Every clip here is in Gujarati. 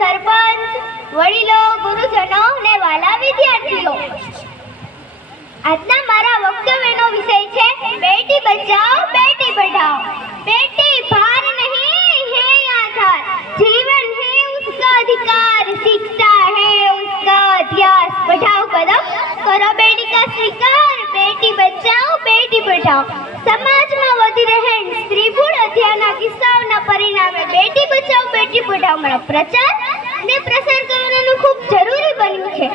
સરપંચ, વડીલો, ગુરુજનો ને વાલા વિદ્યાર્થીઓ, આજના મારા વક્તવ્યનો વિષય છે બેટી બચાઓ બેટી પઢાઓ। बेटी भार नहीं है आधार, जीवन है उसका अधिकार, शिक्षा है उसका अध्यास। पढ़ाओ कदम करो बेटी का स्वीकार, बेटी बचाओ बेटी पढ़ाओ। સમાજમાં વધી રહેલ સ્ત્રી ભૂણ હત્યાના કિસ્સાઓના પરિણામે બેટી બચાઓ બેટી પઢાઓનો પ્રચાર ને પ્રસાર કરવાનું ખૂબ જરૂરી બન્યું છે।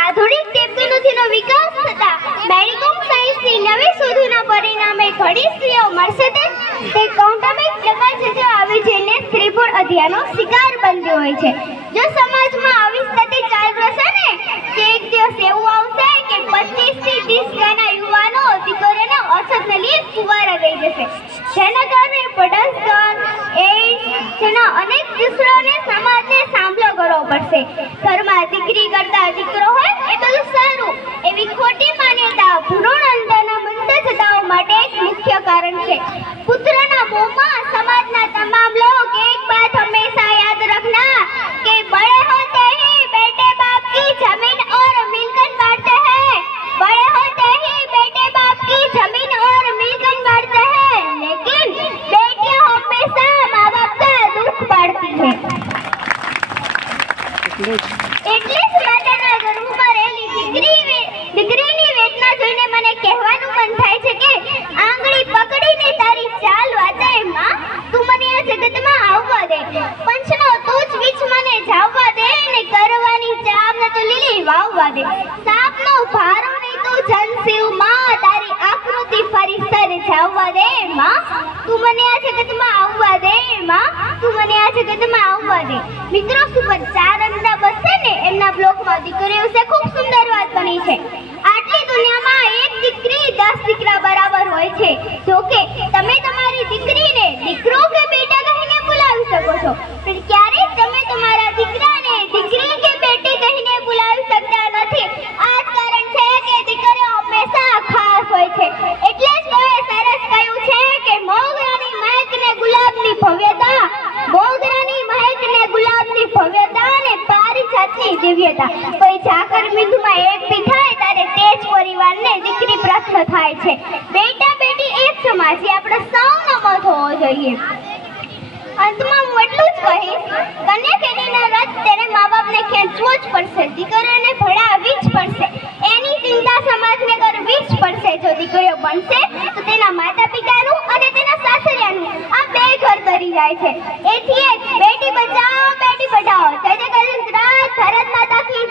આધુનિક ટેકનોલોજીનો વિકાસ થતા મેડિકલ સાયન્સની નવી શોધોના પરિણામે ઘણી સ્ત્રીઓ મળશે તે કૌટુંબિક દબાણ આવી જઈને સ્ત્રી ભૂણ હત્યાનો શિકાર બનતી હોય છે। જો સમાજમાં આવી સ્થિતિ ચાલુ રહેશે ને કે એક દિવસ એવું આવશે કે 25 થી 30 ગાના યુવાનો દીકરીઓને અછતને લીધે કુંવારા રહી જશે, જેના કારણે બળાત્કાર, એઇડ્સ જેના અનેક કિસ્સાઓને સમાજને સામનો કરવો પડશે। ઘરમાં દીકરી કરતા દીકરો હોય એ બધું સારું એવી ખોટી માન્યતા ભ્રૂણ હત્યાના બંધ થતાઓ માટે એક મુખ્ય કારણ છે। પુત્રના મોંમાં સમાજના તમામ લોग एक बात हमेशा याद रखना कि बड़े होते ही बेटे बाप की जमीन और मिलकत बांटते हैं, बड़े होते ही बेटे बाप की जमीन और मिलकत बांटते हैं, लेकिन बेटियां हमेशा माँ बाप का दुख बांटती है। એટલે જ માતાના ગર્ભમાં રહેલી દીકરીની વેદના જોઈને મને કહેવાનું મન થાય છે કે આંગળી પકડીને તારી ચાલ વાતે માં, તું મને આ જગતમાં આવવા દે, પંચનો તું જ વીચ મને જાવવા દે ને કરવાની ચામ ન તો લીલી વાવવા દે, સાપનો ભારો ને તું જનશિવ માં, તારી આકૃતિ ફરી સર જાવવા દે માં, તું મને આ જગતમાં આવવા દે માં, તું મને આ જગતમાં આવવા દે। મિત્રો સુપર 4 અંડા બસે ને એમના બ્લોગમાં દીકરીઓ વિશે ખૂબ સુંદર વાત બની છે। આટલી દુનિયામાં એક દીકરી 10 દીકરા બરાબર હોય છે। જો કે તમે તમારી દીકરીને દીકરો કે બેટા કહીને બોલાવી શકો છો, પણ ક્યારેય તમે તમારા દીકરાને દીકરી કે બેટી કહીને બોલાવી શકતા નથી। આ જ કારણ છે કે દીકરીઓ હંમેશા ખાસ હોય છે। એટલે જ કોઈ સરસ કહ્યું છે કે મોગરાની મહેકને ગુલાબની ભવ્યતા, મોગરાની મહેકને ગુલાબની ભવ્યતા અને પારિજાતની દિવ્યતા। કોઈ ઝાકર બિંદુમાં એક બી થાય ત્યારે તે જ પરિવારને દીકરી પ્રાપ્ત થાય છે। બેટા બેટી એક સમાજ એ આપણે સૌનો મત હોવો જોઈએ। અંતમાં હું એટલું જ કહીશ, કન્યા કેળીના રથ તેને મા બાપને ખેંચવો જ પડશે, દીકરીઓને ભણાવવી જ પડશે, એની ચિંતા સમાજને કરવી જ પડશે। જો દીકરીઓ બનશે તો તેના માતા પિતાનું અને તેના સાસરિયાનું આ બે ઘર તરી જાય છે। એથી બેટી બચાઓ બેટી પઢાઓ। જય જય ગણેશ રાજ, ભારત માતા કી